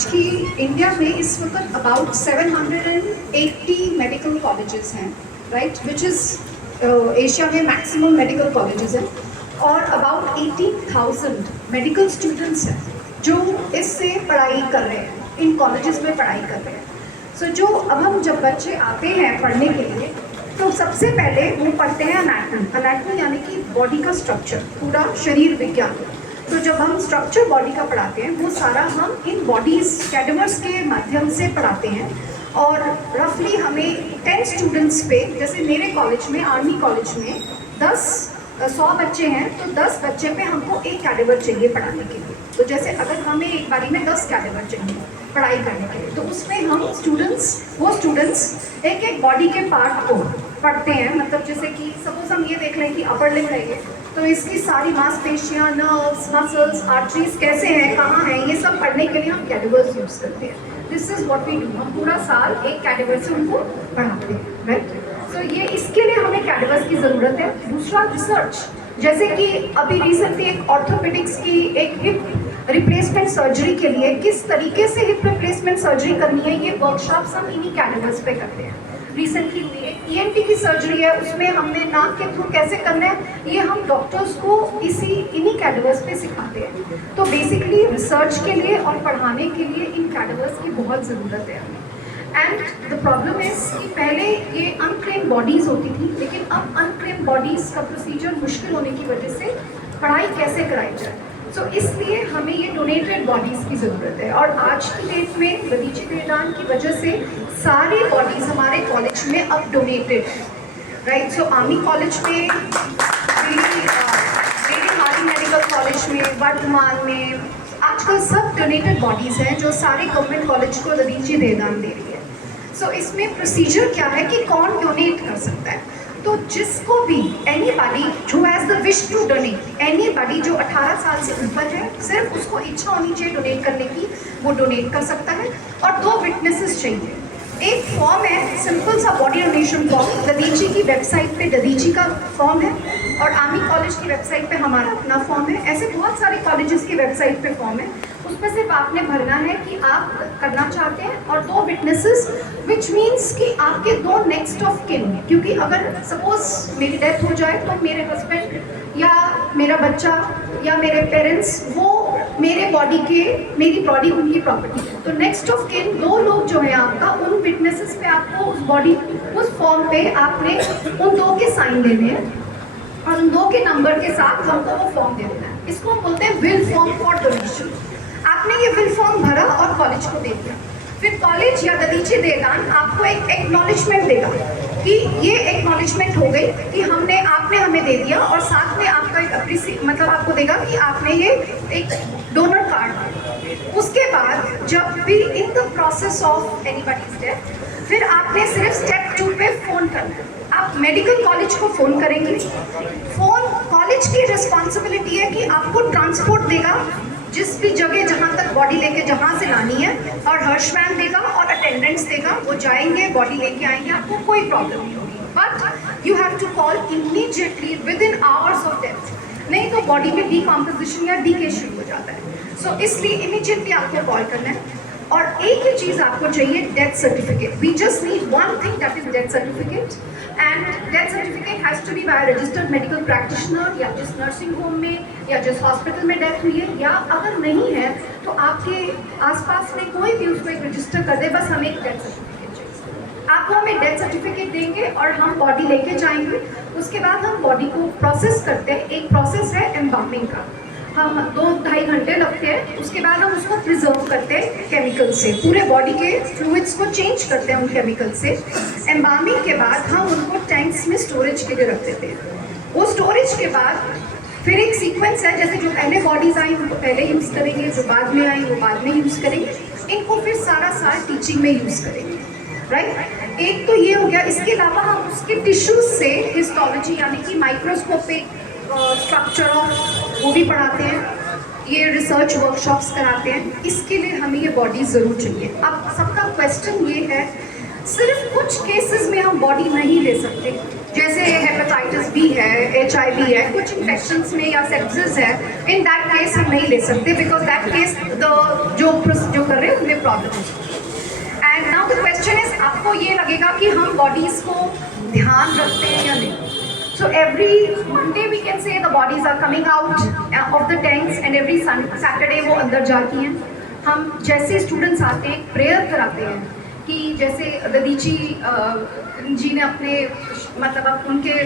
कि इंडिया में इस वक्त अबाउट 780 मेडिकल कॉलेजेस हैं, राइट, विच इज़ एशिया में मैक्सिमम मेडिकल कॉलेजेस हैं और अबाउट 18,000 मेडिकल स्टूडेंट्स हैं जो इससे पढ़ाई कर रहे हैं, इन कॉलेजेस में पढ़ाई कर रहे हैं। जो अब हम जब बच्चे आते हैं पढ़ने के लिए तो सबसे पहले वो पढ़ते हैं अनाटमी यानी कि बॉडी का स्ट्रक्चर, पूरा शरीर विज्ञान। तो जब हम स्ट्रक्चर बॉडी का पढ़ाते हैं वो सारा हम इन बॉडीज कैडेवर्स के माध्यम से पढ़ाते हैं और रफली हमें 10 स्टूडेंट्स पे, जैसे मेरे कॉलेज में, आर्मी कॉलेज में 100 बच्चे हैं तो 10 बच्चे पे हमको एक कैडेवर चाहिए पढ़ाने के लिए। तो जैसे अगर हमें एक बारी में 10 कैडेवर चाहिए पढ़ाई करने के लिए तो उसमें हम वो स्टूडेंट्स एक एक बॉडी के पार्ट को पढ़ते हैं। मतलब जैसे कि सपोज हम ये देख लें कि अपर लिम्ब है ये, तो इसकी सारी मांसपेशियाँ, नर्व्स, मसल्स, आर्टरीज कैसे हैं, कहाँ हैं, ये सब पढ़ने के लिए हम कैडेवर्स यूज़ करते हैं। This is what we do. हम पूरा साल एक कैडेवर से उनको पढ़ाते हैं, राइट। सो ये इसके लिए हमें कैडेवर्स की ज़रूरत है। दूसरा, रिसर्च, जैसे कि अभी रिसेंटली एक ऑर्थोपेडिक्स की एक हिप रिप्लेसमेंट सर्जरी के लिए किस तरीके से हिप रिप्लेसमेंट सर्जरी करनी है, ये वर्कशॉप्स हम इन्हीं कैडेवर्स पे करते हैं। रिसेंटली हुई एक ENT की सर्जरी है, उसमें हमने नाक के थ्रू कैसे करना है ये हम डॉक्टर्स को इन्हीं कैडेवर्स पे सिखाते हैं। तो बेसिकली रिसर्च के लिए और पढ़ाने के लिए इन कैडेवर्स की बहुत ज़रूरत है। एंड द प्रॉब्लम इज कि पहले ये अनट्रेन बॉडीज़ होती थी, लेकिन अब अनट्रेन बॉडीज़ का प्रोसीजर मुश्किल होने की वजह से पढ़ाई कैसे कराई जाए। इसलिए हमें ये डोनेटेड बॉडीज़ की ज़रूरत है। और आज की डेट में दधीची देदान की वजह से सारी बॉडीज़ हमारे कॉलेज में अब डोनेटेड है, राइट। सो आर्मी कॉलेज में, हार्डी मेडिकल कॉलेज में, वर्धमान में आजकल सब डोनेटेड बॉडीज़ हैं जो सारे गवर्नमेंट कॉलेज को दधीची देदान दे रही है। इसमें प्रोसीजर क्या है कि कौन डोनेट कर सकता है। तो जिसको भी anybody who has the wish to donate, anybody जो 18 साल से ऊपर है, सिर्फ उसको इच्छा होनी चाहिए डोनेट करने की, वो डोनेट कर सकता है। और 2 विटनेसेस चाहिए। एक फॉर्म है, सिंपल सा बॉडी डोनेशन फॉर्म, दधीची की वेबसाइट पे दधीची का फॉर्म है और आर्मी कॉलेज की वेबसाइट पे हमारा अपना फॉर्म है। ऐसे बहुत सारे कॉलेजेस की वेबसाइट पे फॉर्म है, उसमें सिर्फ आपने भरना है कि आप करना चाहते हैं और 2 विटनेसेस, विच मीन्स कि आपके 2 नेक्स्ट ऑफ किन। क्योंकि अगर सपोज मेरी डेथ हो जाए तो मेरे हस्बैंड या मेरा बच्चा या मेरे पेरेंट्स, वो मेरी बॉडी उनकी प्रॉपर्टी है। तो नेक्स्ट ऑफ किन 2 लोग जो है आपका, उन विटनेसेस पे आपको उस फॉर्म पे आपने उन 2 के साइन देने हैं और उन 2 के नंबर के साथ हमको वो फॉर्म दे देना है। इसको हम बोलते हैं विल फॉर्म फॉर डोनेशन। आपने ये विल फॉर्म भरा और कॉलेज को दे दिया, फिर कॉलेज या दधीची देदान आपको एक एक्नॉलेजमेंट देगा कि ये एक्नॉलेजमेंट हो गई कि आपने हमें दे दिया, और साथ में आपका एक मतलब आपको देगा कि आपने ये एक डोनर कार्ड। उसके बाद जब भी in the process of anybody's death, फिर आपने सिर्फ स्टेप 2 पे फ़ोन करना है। आप मेडिकल कॉलेज को फ़ोन करेंगे। कॉलेज की रिस्पॉन्सिबिलिटी है कि आपको ट्रांसपोर्ट देगा जिस भी जगह जहाँ तक बॉडी लेके जहाँ से लानी है, और हर्ष वैन देगा और अटेंडेंट्स देगा, वो जाएंगे बॉडी लेके आएंगे, आपको कोई प्रॉब्लम नहीं होगी। But you have to call immediately within hours of death, नहीं तो बॉडी में डीकॉम्पोजिशन या डीके शुरू हो जाता है। इसलिए इमीडिएटली आपको कॉल करना है। और एक ही चीज़ आपको चाहिए, death certificate. We just need one thing, that is death certificate. And death certificate has to be by registered medical practitioner, या जिस नर्सिंग होम में या जिस हॉस्पिटल में डेथ हुई है, या अगर नहीं है तो आपके आसपास में कोई भी उसको एक रजिस्टर कर दे, बस हमें एक डेथ सर्टिफिकेट चाहिए। आपको हमें डेथ सर्टिफिकेट देंगे और हम बॉडी लेके जाएंगे। उसके बाद हम बॉडी को प्रोसेस करते हैं। एक प्रोसेस है एम्बामिंग का, हम 2-2.5 घंटे लगते हैं। उसके बाद हम उसको प्रिजर्व करते हैं केमिकल से, पूरे बॉडी के फ्लूइड्स को चेंज करते हैं उन केमिकल से। एम्बामिंग के बाद हम उनको टैंक्स में स्टोरेज के लिए रख देते हैं। वो स्टोरेज के बाद फिर एक सीक्वेंस है, जैसे जो पहले बॉडीज़ आई उनको पहले यूज़ करेंगे, जो बाद में आई वो बाद में यूज़ करेंगे, इनको फिर सारा साल टीचिंग में यूज़ करेंगे, राइट। एक तो ये हो गया। इसके अलावा हम उसके टिश्यूज से हिस्टोलॉजी यानी कि माइक्रोस्कोपिक स्ट्रक्चर ऑफ वो भी पढ़ाते हैं, ये रिसर्च वर्कशॉप्स कराते हैं। इसके लिए हमें ये बॉडी ज़रूर चाहिए। अब सबका क्वेश्चन ये है, सिर्फ कुछ केसेस में हम बॉडी नहीं ले सकते, जैसे हेपेटाइटिस बी है, HIV है, कुछ इन्फेक्शंस में या सेप्सिस है, इन दैट केस हम नहीं ले सकते बिकॉज दैट केस जो कर रहे हैं उनमें प्रॉब्लम है। And now the question is, आपको ये लगेगा कि हम बॉडीज को ध्यान रखते हैं या नहीं। So every Monday we can say the bodies are coming out of the tanks and every Saturday वो अंदर जाती हैं। हम जैसे स्टूडेंट्स आते हैं प्रेयर कराते हैं कि जैसे ददीची जी ने अपने मतलब अब उनके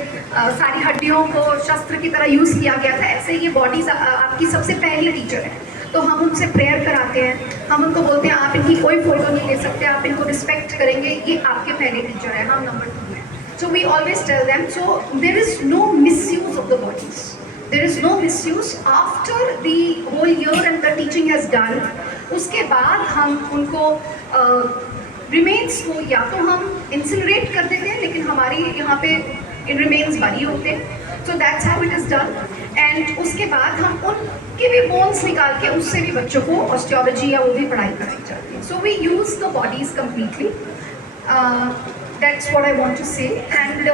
सारी हड्डियों को शस्त्र की तरह यूज़ किया गया था, ऐसे ये बॉडीज आपकी सबसे पहली टीचर है। तो हम उनसे प्रेयर कराते हैं, हम उनको बोलते हैं आप इनकी कोई फ़ोटो नहीं ले सकते, आप इनको रिस्पेक्ट करेंगे, ये आपके पहले टीचर है, हम नंबर 2 हैं। So we always tell them, so there is no misuse of the bodies. There is no misuse after the whole year and the teaching has done. उसके बाद हम उनको remains को या तो हम incinerate कर देते हैं, लेकिन हमारी यहाँ पे remains बरी होते हैं। So that's how it is done. And उसके बाद हम उनके भी bones निकाल के उससे भी बच्चों को osteology या वो भी पढ़ाई कराई जाती है। So we use the bodies completely. That's what I want to say. And